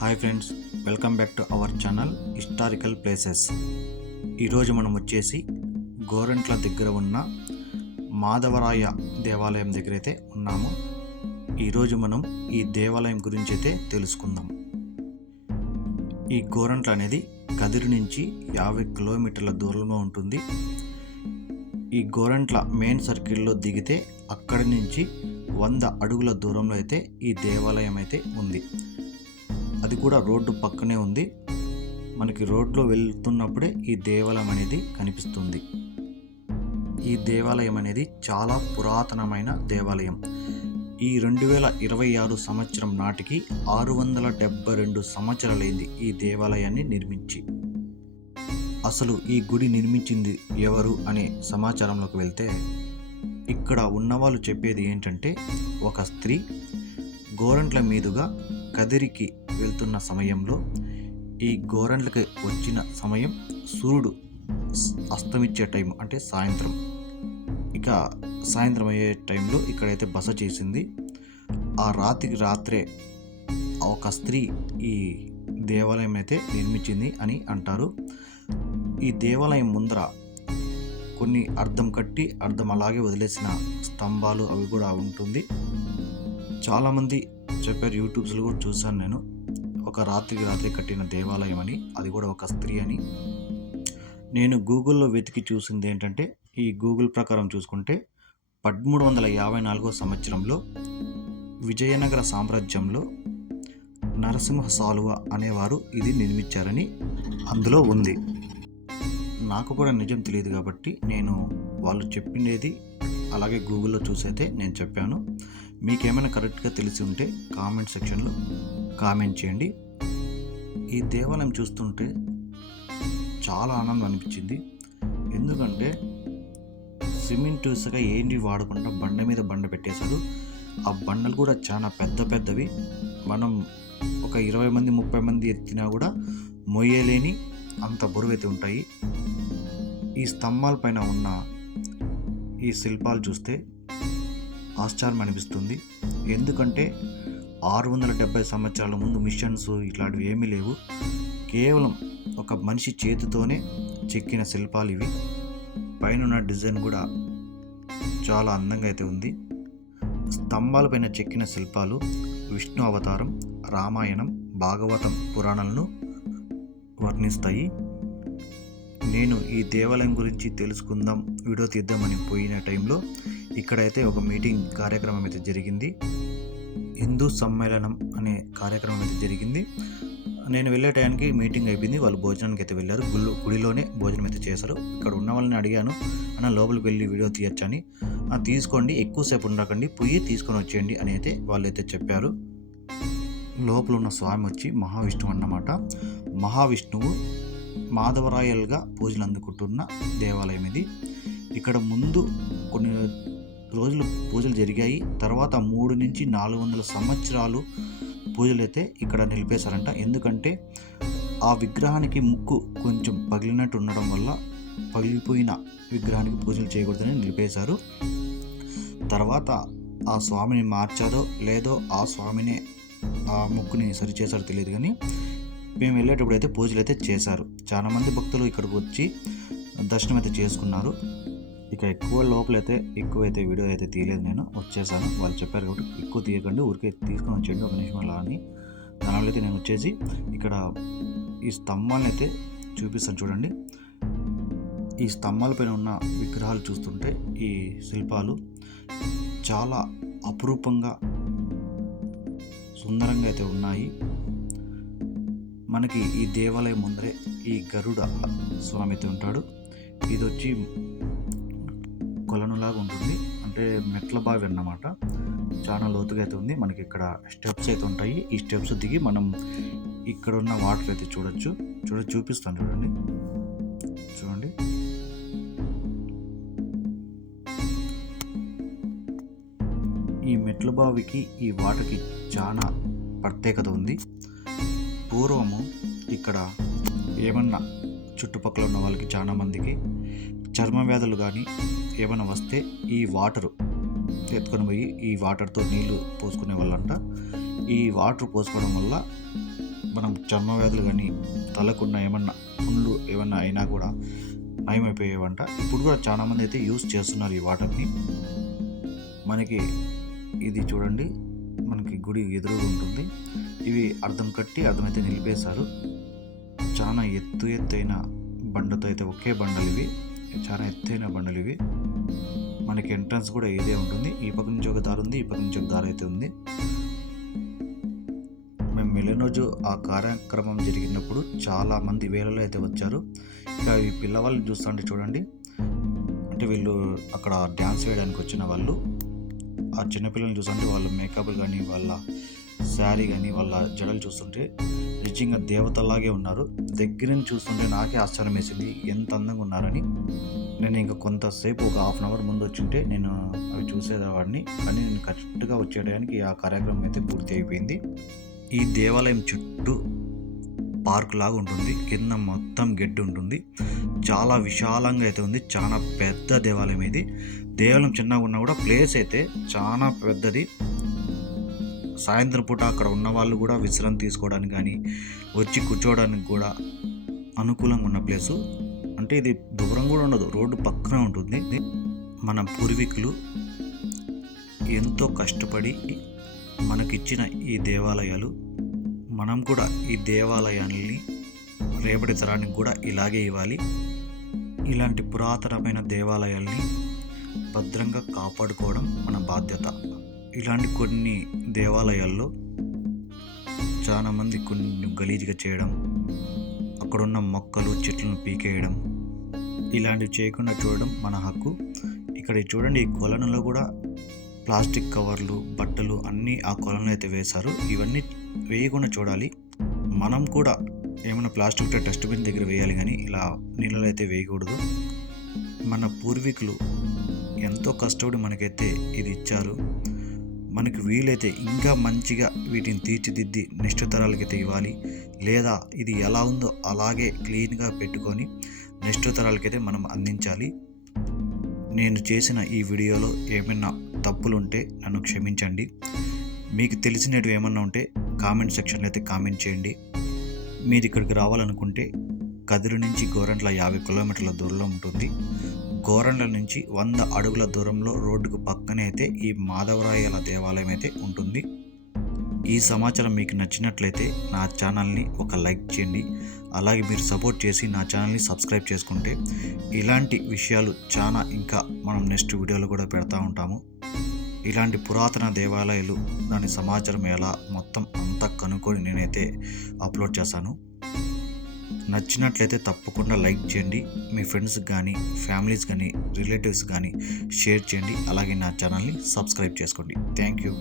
Hi friends welcome back to our channel historical places. ఈరోజు మనం వచ్చేసి గోరంట్ల దగ్గర ఉన్న మాధవరాయ దేవాలయం దగ్గర అయితే ఉన్నాము ఈరోజు మనం ఈ దేవాలయం గురించి అయితే తెలుసుకుందాం. ఈ గోరంట్ల అనేది కదిరి నుంచి యాభై కిలోమీటర్ల దూరంలో ఉంటుంది. ఈ గోరంట్ల మెయిన్ సర్కిల్లో దిగితే అక్కడి నుంచి వంద అడుగుల దూరంలో అయితే ఈ దేవాలయం అయితే ఉంది. అది కూడా రోడ్డు పక్కనే ఉంది. మనకి రోడ్లో వెళ్తున్నప్పుడే ఈ దేవాలయం అనేది కనిపిస్తుంది. ఈ దేవాలయం అనేది చాలా పురాతనమైన దేవాలయం. ఈ రెండు వేల ఇరవై ఆరు సంవత్సరం నాటికి ఆరు వందల డెబ్బై రెండు సంవత్సరాలైంది ఈ దేవాలయాన్ని నిర్మించి. అసలు ఈ గుడి నిర్మించింది ఎవరు అనే సమాచారంలోకి వెళ్తే ఇక్కడ ఉన్నవాళ్ళు చెప్పేది ఏంటంటే ఒక స్త్రీ గోరంట్ల మీదుగా కదిరికి వెళ్తున్న సమయంలో ఈ గోరంట్లకి వచ్చిన సమయం సూర్యుడు అస్తమిచ్చే అస్తమించే టైం అంటే సాయంత్రం. ఇక సాయంత్రం అయ్యే టైంలో ఇక్కడైతే బస చేసింది. ఆ రాత్రికి రాత్రే ఒక స్త్రీ ఈ దేవాలయం అయితే నిర్మించింది అని అంటారు. ఈ దేవాలయం ముందర కొన్ని అర్థం కట్టి అర్థం అలాగే వదిలేసిన స్తంభాలు అవి కూడా ఉంటుంది. చాలామంది చెప్పారు యూట్యూబ్స్లో కూడా చూశాను నేను. ఒక రాత్రికి రాత్రి కట్టిన దేవాలయం అని అది కూడా ఒక స్త్రీ అని. నేను గూగుల్లో వెతికి చూసింది ఏంటంటే ఈ గూగుల్ ప్రకారం చూసుకుంటే పదమూడు వందల యాభై నాలుగో సంవత్సరంలో విజయనగర సామ్రాజ్యంలో నరసింహ సాలువ అనేవారు ఇది నిర్మించారని అందులో ఉంది. నాకు కూడా నిజం తెలియదు కాబట్టి నేను వాళ్ళు చెప్పినది అలాగే గూగుల్లో చూసైతే నేను చెప్పాను. మీకేమైనా కరెక్ట్గా తెలిసి ఉంటే కామెంట్ సెక్షన్లో కామెంట్ చేయండి. ఈ దేవాలయం చూస్తుంటే చాలా ఆనందం అనిపించింది. ఎందుకంటే సిమెంట్ ఇసుక ఏంటి వాడకుండా బండ మీద బండ పెట్టేశారు ఆ బండలు కూడా చాలా పెద్ద పెద్దవి. మనం ఒక ఇరవై మంది ముప్పై మంది ఎత్తినా కూడా మొయ్యలేని అంత బరువు ఉంటాయి. ఈ స్తంభాల పైన ఉన్న ఈ శిల్పాలు చూస్తే ఆశ్చర్యం అనిపిస్తుంది. ఎందుకంటే ఆరు వందల డెబ్బై సంవత్సరాల ముందు మిషన్స్ ఇట్లాంటివి ఏమీ లేవు. కేవలం ఒక మనిషి చేతితోనే చెక్కిన శిల్పాలు ఇవి. పైన డిజైన్ కూడా చాలా అందంగా అయితే ఉంది. స్తంభాలపైన చెక్కిన శిల్పాలు విష్ణు అవతారం రామాయణం భాగవతం పురాణాలను వర్ణిస్తాయి. నేను ఈ దేవాలయం గురించి తెలుసుకుందాం. వీడియో తీద్దామని పోయిన టైంలో ఇక్కడైతే ఒక మీటింగ్ కార్యక్రమం అయితే జరిగింది. హిందూ సమ్మేళనం అనే కార్యక్రమం అయితే జరిగింది. నేను వెళ్ళే టైంకి మీటింగ్ అయిపోయింది. వాళ్ళు భోజనానికి అయితే వెళ్ళారు. గుళ్ళు గుడిలోనే భోజనం అయితే చేశారు. ఇక్కడ ఉన్న వాళ్ళని అడిగాను అన్న లోపలికి వెళ్ళి వీడియో తీయొచ్చని తీసుకోండి. ఎక్కువసేపు ఉండకండి. పొయ్యి తీసుకొని వచ్చేయండి అని అయితే వాళ్ళు అయితే చెప్పారు. లోపల ఉన్న స్వామి వచ్చి మహావిష్ణువు అన్నమాట. మహావిష్ణువు మాధవరాయలుగా పూజలు అందుకుంటున్న దేవాలయం ఇది. ఇక్కడ ముందు కొన్ని రోజులు పూజలు జరిగాయి. తర్వాత మూడు నుంచి నాలుగు వందల సంవత్సరాలు పూజలు అయితే ఇక్కడ నిలిపేశారంట. ఎందుకంటే ఆ విగ్రహానికి ముక్కు కొంచెం పగిలినట్టు ఉండడం వల్ల పగిలిపోయిన విగ్రహానికి పూజలు చేయకూడదని నిలిపేశారు. తర్వాత ఆ స్వామిని మార్చారో లేదో ఆ స్వామినే ఆ ముక్కుని సరిచేశారో తెలియదు కానీ మేము వెళ్ళేటప్పుడు అయితే పూజలు అయితే చేశారు. చాలా మంది భక్తులు ఇక్కడికి వచ్చి దర్శనం అయితే చేసుకున్నారు. ఇక ఎక్కువ లోపలైతే ఎక్కువ అయితే వీడియో అయితే తీయలేదు నేను. వచ్చేసాను. వాళ్ళు చెప్పారు కాబట్టి ఎక్కువ తీయకండి. ఊరికే తీసుకొని వచ్చేయండి. ఒక నిమిషం అలా అని దానివల్ల అయితే నేను వచ్చేసి ఇక్కడ ఈ స్తంభాలను అయితే చూపిస్తాను చూడండి. ఈ స్తంభాలపైన ఉన్న విగ్రహాలు చూస్తుంటే ఈ శిల్పాలు చాలా అపురూపంగా సుందరంగా అయితే ఉన్నాయి. మనకి ఈ దేవాలయం ముందరే ఈ గరుడ స్వామి అయితే ఉంటాడు. ఇది వచ్చి కొలనులాగా ఉంటుంది. అంటే మెట్ల బావి అన్నమాట. చాలా లోతుగా అయితే ఉంది. మనకి ఇక్కడ స్టెప్స్ అయితే ఉంటాయి. ఈ స్టెప్స్ దిగి మనం ఇక్కడ ఉన్న వాటర్ అయితే చూడొచ్చు. చూడ చూపిస్తాను చూడండి. చూడండి. ఈ మెట్ల బావికి ఈ వాటర్కి చాలా ప్రత్యేకత ఉంది. పూర్వము ఇక్కడ ఏమన్నా చుట్టుపక్కల ఉన్న వాళ్ళకి చాలామందికి చర్మ వ్యాధులు కానీ ఏమైనా వస్తే ఈ వాటరు ఎత్తుకొని పోయి ఈ వాటర్తో నీళ్ళు పోసుకునే వాళ్ళంట. ఈ వాటర్ పోసుకోవడం వల్ల మనం చర్మ వ్యాధులు కానీ తలకున్న ఏమన్నా పుండ్లు ఏమన్నా అయినా కూడా నయమైపోయేవంట. ఇప్పుడు కూడా చాలామంది అయితే యూస్ చేస్తున్నారు ఈ వాటర్ని మనకి ఇది చూడండి. మనకి గుడి ఎదురుగా ఉంటుంది. ఇవి అర్థం కట్టి అర్థమైతే నిలిపేశారు. చాలా ఎత్తు ఎత్తైన బండతో అయితే ఒకే బండలు ఇవి. చాలా ఎత్తైన బండలు ఇవి. మనకి ఎంట్రన్స్ కూడా ఇదే ఉంటుంది. ఈ పక్క నుంచి ఒక దారి ఉంది ఈ పక్క నుంచి ఒక దారి అయితే ఉంది. మేము వెళ్ళిన రోజు ఆ కార్యక్రమం జరిగినప్పుడు చాలా మంది వేలలో అయితే వచ్చారు. ఇక ఈ పిల్లవాళ్ళని చూస్తుంటే చూడండి. అంటే వీళ్ళు అక్కడ డ్యాన్స్ వేయడానికి వచ్చిన వాళ్ళు. ఆ చిన్నపిల్లల్ని చూస్తుంటే వాళ్ళ మేకప్లు కానీ వాళ్ళ శారీ కానీ వాళ్ళ జడలు చూస్తుంటే నిజంగా దేవతలాగే ఉన్నారు. దగ్గర నుంచి చూస్తుంటే నాకే ఆశ్చర్యం వేసింది ఎంత అందంగా ఉన్నారని. నేను ఇంకా కొంతసేపు ఒక హాఫ్ అన్ అవర్ ముందు వచ్చింటే నేను అవి చూసేవాడిని కానీ నేను కరెక్ట్గా వచ్చేయడానికి ఆ కార్యక్రమం అయితే పూర్తి అయిపోయింది. ఈ దేవాలయం చుట్టూ పార్క్ లాగా ఉంటుంది. కింద మొత్తం గడ్డి ఉంటుంది. చాలా విశాలంగా అయితే ఉంది. చాలా పెద్ద దేవాలయం ఇది. దేవాలయం చిన్నగా ఉన్నా కూడా ప్లేస్ అయితే చాలా పెద్దది. సాయంత్రం పూట అక్కడ ఉన్న వాళ్ళు కూడా విశ్రాంతి తీసుకోవడానికి కానీ వచ్చి కూర్చోవడానికి కూడా అనుకూలంగా ఉన్న ప్లేసు అంటే ఇది దూరం కూడా ఉండదు. రోడ్డు పక్కన ఉంటుంది. మన పూర్వీకులు ఎంతో కష్టపడి మనకిచ్చిన ఈ దేవాలయాలు మనం కూడా ఈ దేవాలయాల్ని రేపటి తరానికి కూడా ఇలాగే ఇవ్వాలి. ఇలాంటి పురాతనమైన దేవాలయాల్ని భద్రంగా కాపాడుకోవడం మన బాధ్యత. ఇలాంటి కొన్ని దేవాలయాల్లో చాలామంది కొన్ని గలీజ్గా చేయడం అక్కడున్న మొక్కలు చెట్లను పీకేయడం ఇలాంటివి చేయకుండా చూడడం మన హక్కు. ఇక్కడ చూడండి ఈ కొలనులో కూడా ప్లాస్టిక్ కవర్లు బట్టలు అన్నీ ఆ కొలంలో అయితే వేశారు. ఇవన్నీ వేయకుండా చూడాలి. మనం కూడా ఏమైనా ప్లాస్టిక్ డస్ట్బిన్ దగ్గర వేయాలి కానీ ఇలా నీళ్ళలో అయితే వేయకూడదు. మన పూర్వీకులు ఎంతో కష్టపడి మనకైతే ఇది ఇచ్చారు. మనకి వీలైతే ఇంకా మంచిగా వీటిని తీర్చిదిద్ది నెక్స్ట్ తరాలకైతే ఇవ్వాలి. లేదా ఇది ఎలా ఉందో అలాగే క్లీన్గా పెట్టుకొని నెక్స్ట్ తరాలకైతే మనం అందించాలి. నేను చేసిన ఈ వీడియోలో ఏమైనా తప్పులుంటే నన్ను క్షమించండి. మీకు తెలిసినవి ఏమన్నా ఉంటే కామెంట్ సెక్షన్లో అయితే కామెంట్ చేయండి. మీరు ఇక్కడికి రావాలనుకుంటే కదిరి నుంచి గోరంట్ల యాభై కిలోమీటర్ల దూరంలో ఉంటుంది. గోరంట్ల నుంచి వంద అడుగుల దూరంలో రోడ్డుకు పక్కనే అయితే ఈ మాధవరాయల దేవాలయం అయితే ఉంటుంది. ఈ సమాచారం మీకు నచ్చినట్లయితే నా ఛానల్ని ఒక లైక్ చేయండి. అలాగే మీరు సపోర్ట్ చేసి నా ఛానల్ని సబ్స్క్రైబ్ చేసుకుంటే ఇలాంటి విషయాలు చాలా ఇంకా మనం నెక్స్ట్ వీడియోలో కూడా పెడతా ఉంటాము. ఇలాంటి పురాతన దేవాలయాలు దాని సమాచారం ఎలా మొత్తం అంతా కనుక్కొని నేనైతే అప్లోడ్ చేశాను. నచ్చినట్లయితే తప్పకుండా లైక్ చేయండి మీ ఫ్రెండ్స్ కానీ ఫ్యామిలీస్ కానీ రిలేటివ్స్ కానీ షేర్ చేయండి అలాగే నా ఛానల్ని సబ్స్క్రైబ్ చేసుకోండి. Thank you.